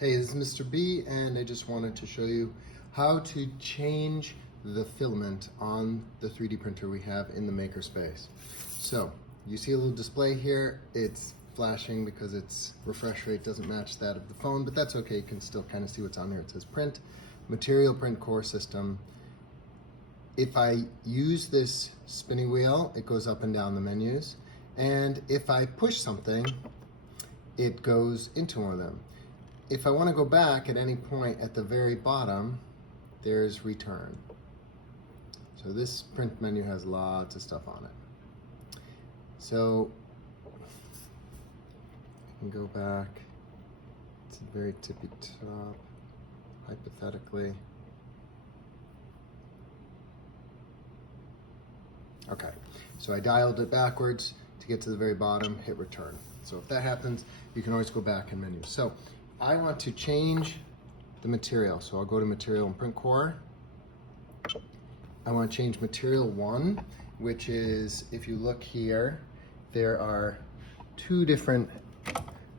Hey, this is Mr. B, and I just wanted to show you how to change the filament on the 3D printer we have in the makerspace. So, you see a little display here. It's flashing because its refresh rate doesn't match that of the phone, but that's okay. You can still kind of see what's on here. It says print, material print core system. If I use this spinning wheel, it goes up and down the menus. And if I push something, it goes into one of them. If I want to go back at any point at the very bottom, there's return. So this print menu has lots of stuff on it. So I can go back to the very tippy top, hypothetically. Okay, so I dialed it backwards to get to the very bottom, hit return. So if that happens, you can always go back in menus. So I want to change the material. So I'll go to material and print core. I want to change material 1, which is, if you look here, there are 2 different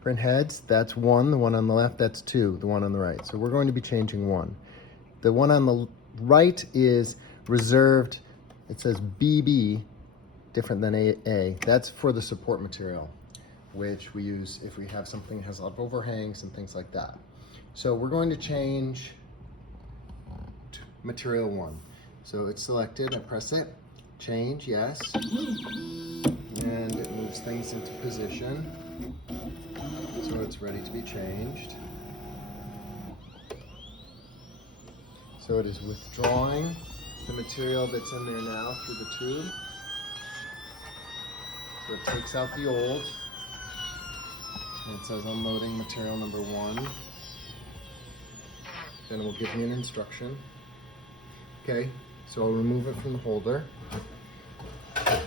print heads. That's 1, the one on the left, that's 2, the one on the right. So we're going to be changing 1. The one on the right is reserved, it says BB, different than AA. That's for the support material, which we use if we have something that has a lot of overhangs and things like that. So we're going to change to material 1. So it's selected, I press it, change, yes, and it moves things into position. So it's ready to be changed. So it is withdrawing the material that's in there now through the tube. So it takes out the old. And it says unloading material number 1. Then it will give me an instruction. Okay, so I'll remove it from the holder. So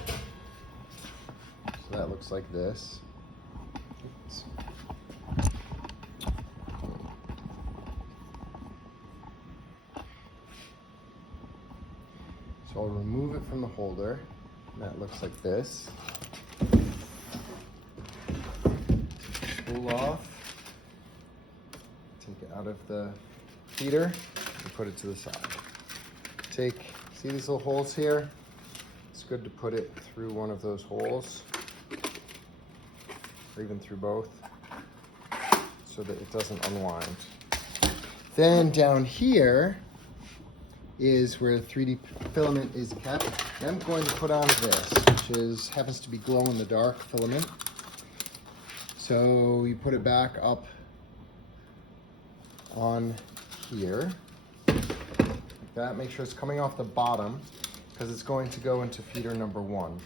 that looks like this. Oops. So I'll remove it from the holder. And that looks like this. Spool off, take it out of the feeder and put it to the side. See these little holes here? It's good to put it through one of those holes, or even through both, so that it doesn't unwind. Then down here is where 3D filament is kept. And I'm going to put on this, which happens to be glow-in-the-dark filament. So you put it back up on here, like that. Make sure it's coming off the bottom because it's going to go into feeder number 1.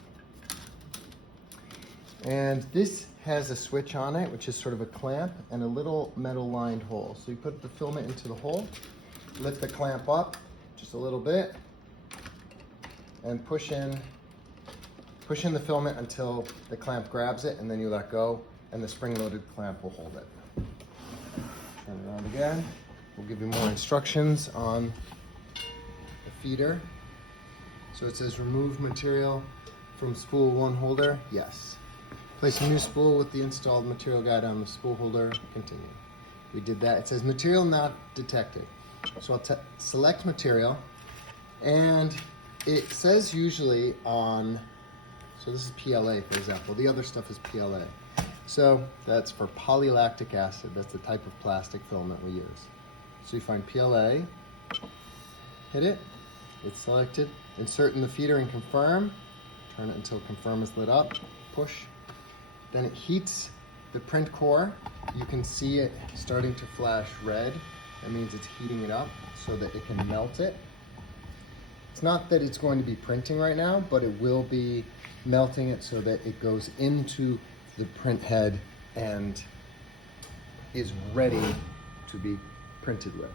And this has a switch on it, which is sort of a clamp and a little metal lined hole. So you put the filament into the hole, lift the clamp up just a little bit, and push in the filament until the clamp grabs it, and then you let go. And the spring-loaded clamp will hold it. Turn it around again. We'll give you more instructions on the feeder. So it says remove material from spool 1 holder. Yes. Place a new spool with the installed material guide on the spool holder. Continue. We did that. It says material not detected. So I'll select material, and it says usually on, so this is PLA, for example. The other stuff is PLA. So that's for polylactic acid. That's the type of plastic filament we use. So you find PLA, hit it, it's selected, insert in the feeder and confirm, turn it until confirm is lit up, push. Then it heats the print core. You can see it starting to flash red. That means it's heating it up so that it can melt it. It's not that it's going to be printing right now, but it will be melting it so that it goes into the print head and is ready to be printed with.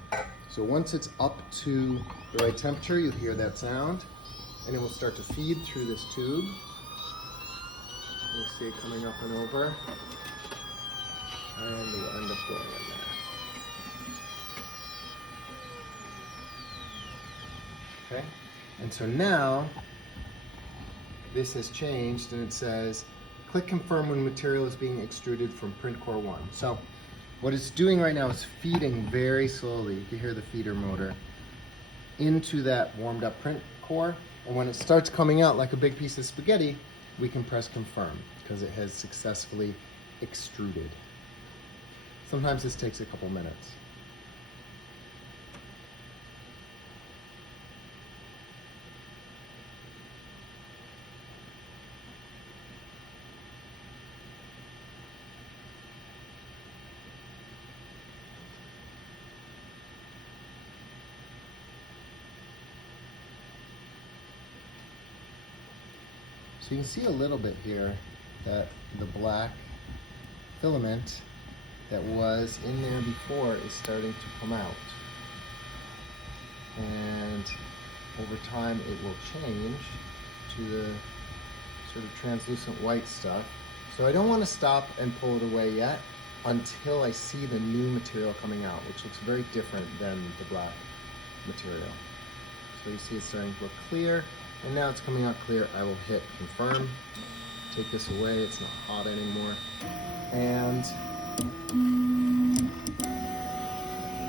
So once it's up to the right temperature, you'll hear that sound, and it will start to feed through this tube. You'll see it coming up and over, and it will end up going in there. Okay, and so now this has changed, and it says click confirm when material is being extruded from print core 1. So What it's doing right now is feeding very slowly, you can hear the feeder motor, into that warmed up print core. And when it starts coming out like a big piece of spaghetti, we can press confirm because it has successfully extruded. Sometimes this takes a couple minutes. So you can see a little bit here that the black filament that was in there before is starting to come out. And over time it will change to the sort of translucent white stuff. So I don't want to stop and pull it away yet until I see the new material coming out, which looks very different than the black material. So you see it's starting to look clear, and now it's coming out clear. I will hit confirm, take this away, it's not hot anymore, and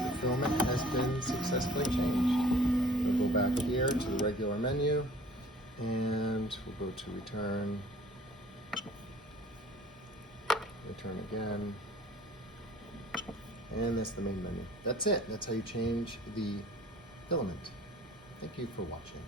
the filament has been successfully changed. We'll go back here to the regular menu, and we'll go to return, return again, and that's the main menu. That's it. That's how you change the filament. Thank you for watching.